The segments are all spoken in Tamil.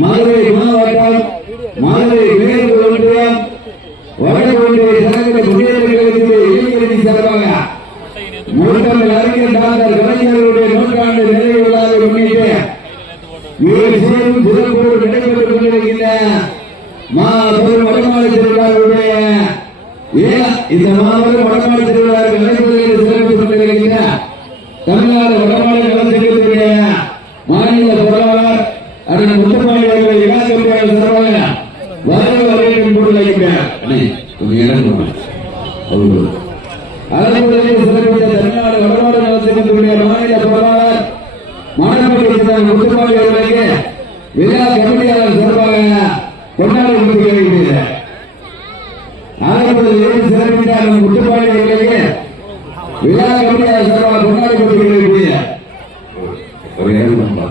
மதுரை மாவட்டம் மதுரை மேற்கு ஒன்றியம் வடக்கு ஒன்றிய சங்கர குடியரசுகளுக்கு இளைஞரணி சார்பாக மூன்றமிழ் அறிஞர் டாக்டர் கலைஞர்களுடைய நூற்றாண்டு நிறைவு விழாவை முன்னிட்டு வீடு சேரும் சிறப்போடு நடைபெற்றுக் கொண்டிருக்கின்ற மா பெரும் திருவிழாவுடைய இந்த மாபெரும் வடமாலை திருவிழாவுக்கு நடைபெறுகிறது சிறப்பித்துக் கொண்டிருக்கின்ற தமிழ்நாடு வடமாலை நலச்சங்கத்துடைய மாநில பொருளாளர் அண்ணன் முத்துப்பாண்டி அவர்களை இலாக்கம்பியாளர் சார்பாக வருக வரவேற்கும் பொருள் அளிக்கிறார் சிறப்பித்த தமிழ்நாடு வடமாடு நலச்சங்கத்துடைய மாநில பொருளாளர் மாணவர்கள் இருக்கிற அவர்களுக்கு விழா கமிட்டியாளர் சார்பாக கொண்டாடி முடிக்கிறது அதன்படி சிறப்பித்த அண்ணன் முத்துப்பாண்டி அவர்களுக்கு விழா கமிட்டியாளர் சார்பாக கொண்டாடி முடிக்கிறது ஒரு இடம் கொடுங்க.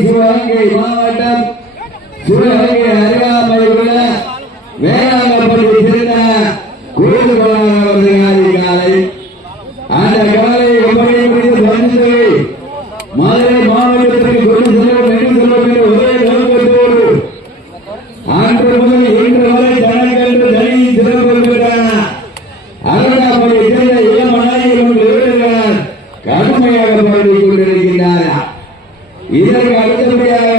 சிவகங்கை மாவட்டம் சிவகங்கை அருகாமையில் உள்ள வேளாங்கப்பள்ளி சேர்ந்த கோயில்களாக காலை அந்த காலை எப்படி முடித்து பரிந்துரை மதுரை மாவட்டத்திற்கு கொண்டு செல்ல வேண்டும் செல்லும் என்ற ஒரே நோக்கத்தோடு ஆண்டு முதல் இன்று வரை தனக்கென்று தனி சிறப்பு பெற்றார். அருணாபுரி சேர்ந்த இளம் வீரர்கள் கடுமையாக பாடிக் கொண்டிருக்கின்றார் இதற்கு அடுத்தபடியாக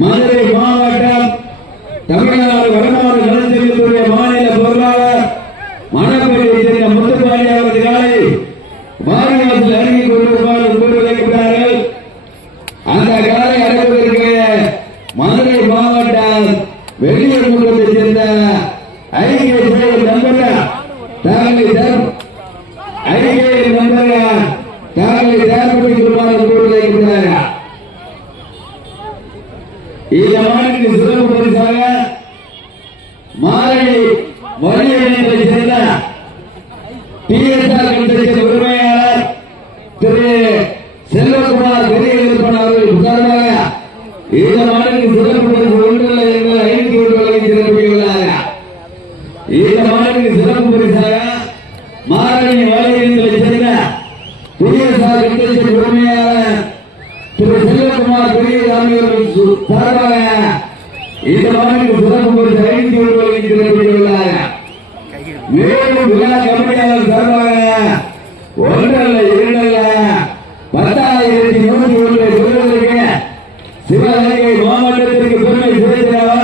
மதுரை மாவட்டம் தமிழ்நாடு நலச்சங்கத்துடைய மாநில பொருளாளர் மணப்பள்ளியை சேர்ந்த முத்துப்பாண்டி அவர்களை வாரியாசில் அணுகிக் கொண்டிருப்பார் என்று விளக்குகிறார்கள் அந்த காலை அடைவதற்கு மதுரை மாவட்டம் வெளியூர் குன்றத்தை சேர்ந்த ஐக்கிய சேவை நண்பர்கள் தாங்களை தர்- ஐக்கிய நண்பர்கள் தாங்களை தயார்படுத்திக் கொள்ளுமாறு கூறுகிறார்கள் இந்த மாநிலத்தின் சிறப்பு பரிசாக மாலை வழியினத்தை சேர்ந்த டிஎஸ்ஆர் கமிஷன் உரிமையாளர் திரு செல்வகுமார் பெரிய விருப்பன் அவர்கள் சார்பாக இந்த மாநிலத்தின் சிறப்பு பரிசு ஒன்றில் எங்கள் ஐந்து ஒரு சிறப்பியுள்ளார் இந்த மாநிலத்தின் சிறப்பு பரிசாக மாரணி வழியினத்தை சேர்ந்த டிஎஸ்ஆர் கமிஷன் உரிமையாளர் திரு செல்வகுமார் பெரியசாமி அவர்கள் இந்த மாநிலத்தின் சிறப்பு பரிசு ஐநூத்தி ஒரு வரை சிறப்பியுள்ளார்கள் மேலும் விழா கமிட்டியாளர் சார்பாக ஒன்றல்ல இரண்டல்ல. பத்தாயிரத்தி நூற்றி ஒன்றை பெறுவதற்கு சிவகங்கை மாவட்டத்திற்கு பெருமை சேர்க்கிறவா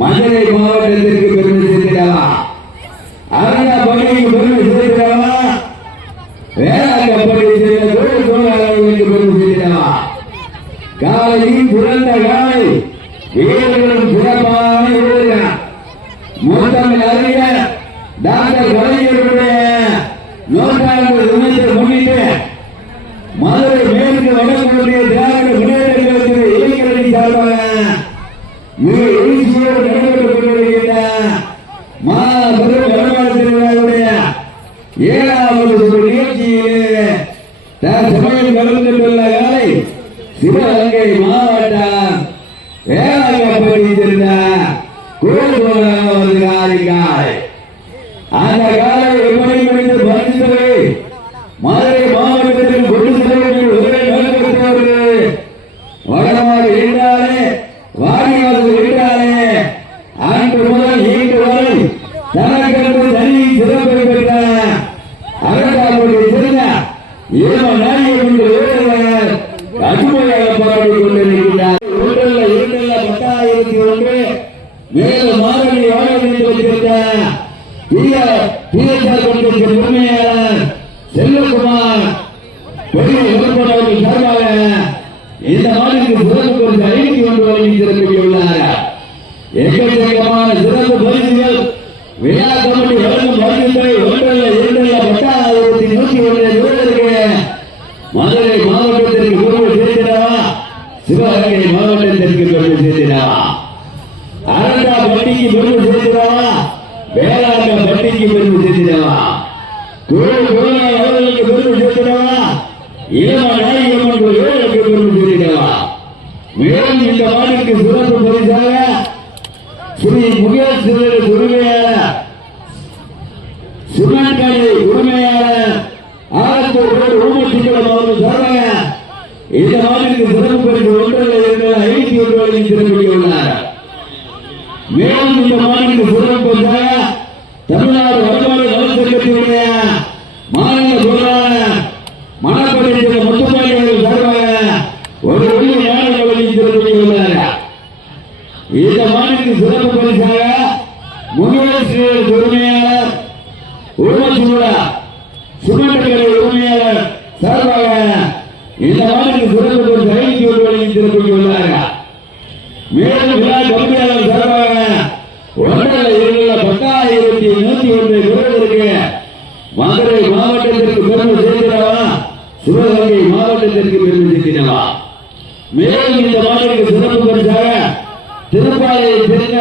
மதுரை மாவட்டத்திற்கு பெருமை சேர்க்கிறவா அருணாபள்ளிக்கு பெருமை சேர்க்கிறவா வேளாங்கப்பள்ளி சேர்ந்த தொழில் தொழிலாளர்களுக்கு பெருமை சேர்க்கிறவா காலையில் சிறந்த காலை வீரர்களும் சிறப்பான வீரர்கள் மூத்தமிழ் அறிஞர் டாக்டர் கலைஞருடைய நூற்றாண்டு தினத்தை முன்னிட்டு மதுரை மேற்கு வடக்குடைய திராவிட முன்னேற்ற கழகத்தின் இளைஞரணி சார்பாக மிக எழுச்சியோடு நடைபெற்றுக் கொண்டிருக்கின்ற மாபெரும் வடமாடு ஏழாவது ஒரு நிகழ்ச்சியிலே தற்சமயம் கலந்து கொள்ள காலை சிவகங்கை மாவட்டம் வேளாங்கப்பள்ளி சேர்ந்த கோயில்கோளாவது காலை அந்த காலை எப்படி முடித்து பரிசுகளை மதுரை மாவட்டத்தில் கொண்டு செல்ல வேண்டிய ஒரே நோக்கத்தோடு வடமாடு என்றாலே வாடிவாசல் என்றாலே அன்று முதல் இன்று வரை தனக்கென்று தனி சிறப்பை பெற்ற அரசாங்கத்தை சேர்ந்த இளம நாயகன் கடுமையாக போராடிக் கொண்டிருக்கிறார். ஒன்றல்ல இரண்டல்ல பத்தாயிரத்தி ஒன்று மேலும் மாறி வாழவில்லை வைத்திருந்த உரிமையாளர் செல்வகுமார் பெரிய சார்பாக இந்த சிறப்பு பரிசு ஐநூத்தி ஒன்று எக்கச்சக்கமான சிறப்பு பரிசுகள் விழா கமிட்டி வழங்கும் வருகின்ற ஒன்றல்ல இரண்டல்ல பத்தாயிரத்தி நூத்தி ஒன்றை வீரருக்கு மதுரை மாவட்டத்திற்கு பெருமை சேர்த்திடவா? சிவகங்கை மாவட்டத்திற்கு பெருமை சேர்த்திடவா? அரண்டா பட்டிக்கு பெருமை சேர்த்திடவா பட்டிக்கு சேர்த்திடவா? ஒன்று சொல்றாங்க இந்த மாதிரி சிறப்பு பரிசு ஒன்றரை ஐநூத்தி மேலும் இந்த மாதிரி சிறப்பு தமிழ்நாடு வருமான நலச்சங்கத்தினுடைய மாநில பொருளான மணப்படையில மொத்தமாளிகள் சார்பாக ஒரு ஒளி நாடு வழங்கி திறப்பிட்டுள்ளார் இந்த மாதிரி சிறப்பு பரிசாக முகவரி உரிமையாளர் உருவ சுமண்டலை உரிமையாளர் சார்பாக சிவகங்கை மாவட்டத்திற்கு பெருமை சேர்க்கிறவா மேலும் இந்த மாநிலக்கு சிறப்பு பரிசாக திருப்பாளையை சேர்ந்த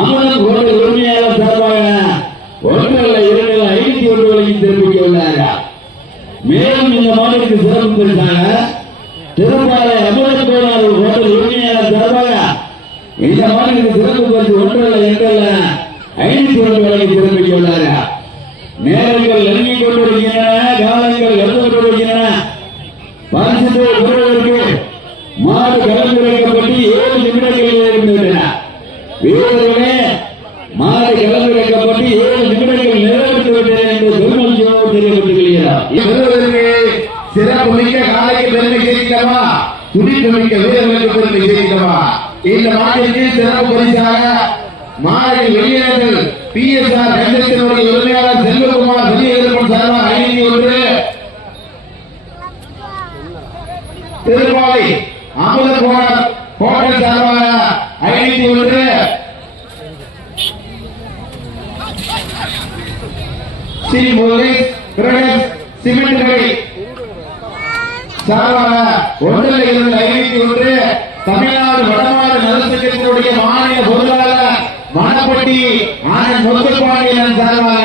அமரன் கோட்டை உரிமையாளர் சார்பாக ஒன்றரை இரண்டு ஐநூத்தி ஒன்று வரைக்கும் தெரிவித்துள்ளார்கள் மேலும் இந்த மாநிலக்கு சிறப்பு பரிசாக திருப்பாளை அமரன் கோடாளர் ஹோட்டல் உரிமையாளர் சார்பாக இந்த மாநிலக்கு சிறப்பு பரிசு ஒன்றல்ல இரண்டல்ல ஐநூத்தி ஒன்று வரைக்கும் தெரிவித்துள்ளார்கள் நேரங்கள் நெருங்கிக் கொண்டிருக்கின்றன. காலங்கள் வந்து கொண்டிருக்கின்றன பரிசுத்தை பெறுவதற்கு மாடு கலந்துரைக்கப்பட்டு ஏழு நிமிடங்களில் இருந்துவிட்டன வீரர்களே மாடு கடந்து வைக்கப்பட்டு ஏழு நிமிடங்கள் நிறைவேற்றி விட்டன என்று பெருமதியோடு தெரிவித்துள்ளார் பெறுவதற்கு சிறப்பு மிக்க காலைக்கு பெருமை சேர்க்கிறவா துடிப்பு மிக்க வீரர்களுக்கு பெருமை சேர்க்கிறவா இந்த மாநிலத்தில் சிறப்பு பரிசாக மாநில வெளியினர்கள் பி எஸ் ஆர் கண்டத்தினுடைய உரிமையாளர் செல்வகுமார் வெளியேறும் சார்பாக ஐநூத்தி ஒன்று திருப்பாலை அமுத கோணம் கோட்டல் சார்பாக ஐநூத்தி ஒன்று. ஸ்ரீ முருகேஷ் கிரகேஷ் சிமெண்ட் கடை சார்பாக ஒன்றில் இருந்து ஐநூத்தி ஒன்று. தமிழ்நாடு வடமாடு நலத்திட்டத்தினுடைய மாநில பொருளாளர் மணப்பட்டி ஆனந்த் முத்துப்பாண்டியன் சார்பாக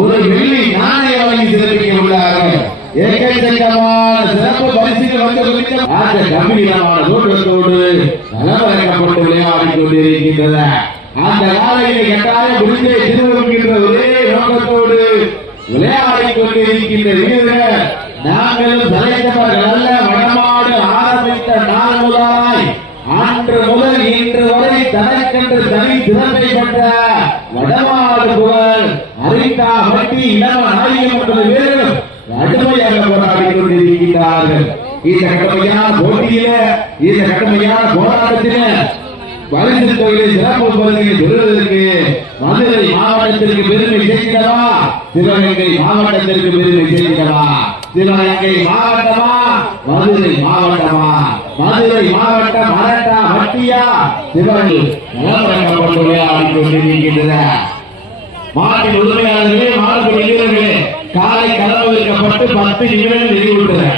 ஒரு வெள்ளி நாணய வழங்கி சிறப்பிக்க உள்ளார்கள் ஏக்கச்சக்கமான சிறப்பு பரிசுகள் வந்து குவித்த அந்த கம்பீரமான தோற்றத்தோடு நலவரக்கப்பட்டு விளையாடிக் கொண்டிருக்கின்றன அந்த காலையிலே கட்டாயம் முடிந்தே திருவுகின்ற ஒரே நோக்கத்தோடு விளையாடிக் கொண்டிருக்கின்ற வீரர்கள் நாங்களும் தலைத்தவர்கள் அல்ல வடமாடு ஆரம்பித்த நாள் முதலாய் அன்று முதல் இன்று வரை தனக்கென்று தனி திறமை பெற்ற வடமாடு புகழ் அரிதா வட்டி இளம நாயகம் மற்றும் வீரர்கள் கடுமையாக போராடி கொண்டிருக்கிறார்கள் இந்த கடுமையான போட்டியில இந்த கடுமையான போராட்டத்தில வலிந்து கோயிலை சிறப்பு பரிசை பெறுவதற்கு மதுரை மாவட்டத்திற்கு பெருமை சேர்க்கிறவா சிவகங்கை மாவட்டத்திற்கு பெருமை சேர்க்கிறவா சிவகங்கை மாவட்டமா? மதுரை மாவட்டமா? மதுரை மாவட்டம் மரட்டா வட்டியா சிவகங்கை நலப்படக்கப்பட்டு விளையாடி மாட்டின் உரிமையாளர்களே மாடுபடி வீரர்களே காலை கதவு வைக்கப்பட்டு பத்து நிமிடம் நிறைவுற்றது.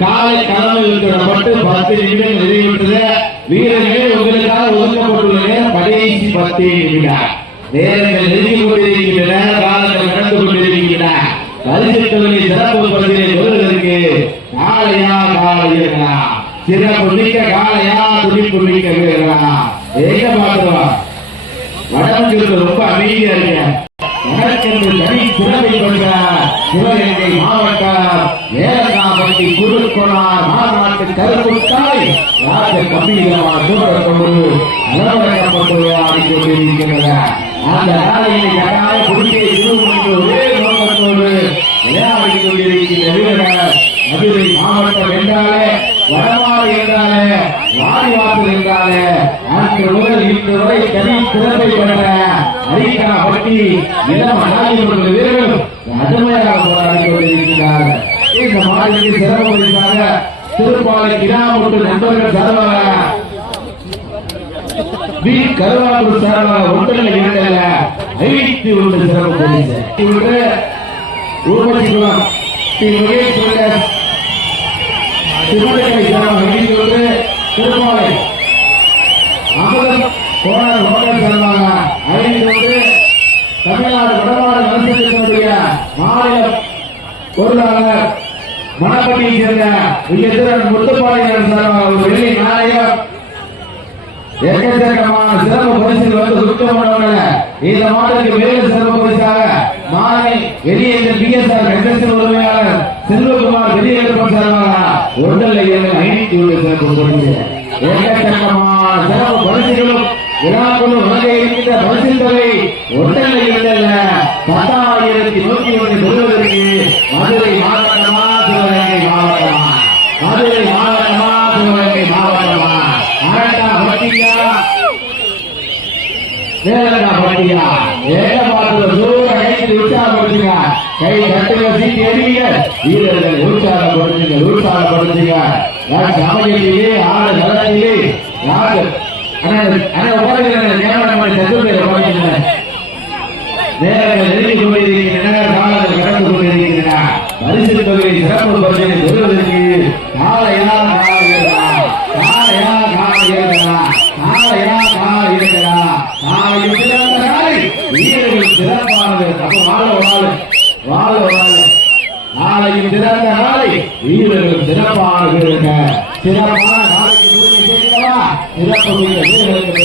காலை கனவு வைக்கப்பட்டு பத்து நிமிடம் நிறைவேற்றது வீரர்களே உங்களுக்காக ஒதுக்கப்பட்டுள்ள நேரம் கடைசி பத்து நிமிடம். நேரங்கள் நெருங்கி கொண்டிருக்கின்றன காலங்கள் நடந்து கொண்டிருக்கின்றன. பரிசுத்தவனை சிறப்பு பகுதியை பெறுவதற்கு காலையா காலையா சிறப்பு மிக்க காலையா துடிப்பு மிக்க வீரர்களா? எங்க பார்க்கிறோம்? வடமஞ்சூர் ரொம்ப அமைதியா இருக்கேன். வடக்கென்று தனி சிறப்பை கொண்ட சிவகங்கை மாவட்டம் ஏலகாபட்டி குருக்கோணார் மாநாட்டு கருப்புத்தாய் ராஜ கம்பீரமா தூரத்தோடு அலவரக்கப்பட்டு ஆடிக்கொண்டிருக்கின்றன. அந்த நாளையை கட்டாய குடிக்கை இருமுடிக்கு ஒரே நோக்கத்தோடு விளையாடிக் கொண்டிருக்கின்ற வீரர்கள் மதுரை மாவட்டம் என்றாலே வடமாறு என்றாலே வாரிவாசல் என்றாலே அன்று முதல் இன்று வரை தனி சிறப்பை பெற்ற அரிக்கா பட்டி இளம் அனாதிபுரம் வீரர்கள் கடுமையாக போராடி கொண்டிருக்கிறார்கள். இந்த மாநிலத்தில் சிறப்பு பரிசாக திருப்பாலை கிராமத்து நண்பர்கள் சார்பாக வி. கருவாபுரம் சார்பாக ஒன்றில் இரண்டல்ல ஐநூத்தி ஒன்று சிறப்பு ஊர்வசிக்குளம் ஸ்ரீ முகேஷ் பிரகாஷ் திருமலை சார்பாக ஐநூத்தி ஒன்று திருப்பாலை அமுதம் கோணர் ஹோட்டல் சார்பாக ஐநூத்தி ஒன்று தமிழ்நாடு வடமாடு நலசங்கத்தினுடைய மாநில பொருளாளர் மணப்பட்டியை சேர்ந்த விஜயத்திரன் முத்துப்பாளையர் ஒரு வெள்ளி நாளையம் எக்கச்சக்கமான சிறப்பு பரிசுகள் வந்து சுத்தமானவங்க இந்த மாதத்துக்கு மேலும் சிறப்பு பரிசாக மாலை வெளியே பி எஸ் ஆர் கண்டஸ்டர் உரிமையாளர் செல்வகுமார் வெளியே சார்பாக ஒன்றல்ல ஐநூத்தி ஒன்று சிறப்பு பரிசு. சிறப்பு பரிசுகளும் வழங்க இருக்கின்ற பரிசில் தொகை பத்தாயிரத்தி நூத்தி ஒன்று பெறுவதற்கு மதுரை மாவட்டமா வீரர்கள் உற்சாகப்படுத்துங்க உற்சாகப்படுத்துங்க. யார் அமைதியிலே ஆறு நலத்திலே ராஜ் அண்ணா அண்ணா உட்காருங்க கேமரா சத்துருடைய உட்காருங்க நேரங்கள் நெருங்கி கொண்டிருக்கின்றன காலங்கள் கடந்து கொண்டிருக்கின்றன பரிசு தொகையை சிறப்பு பரிசனை சிறப்பாக இருக்க. சிறப்பான நாளைக்கு சிறப்பு மிக்க வீரர்களுக்கு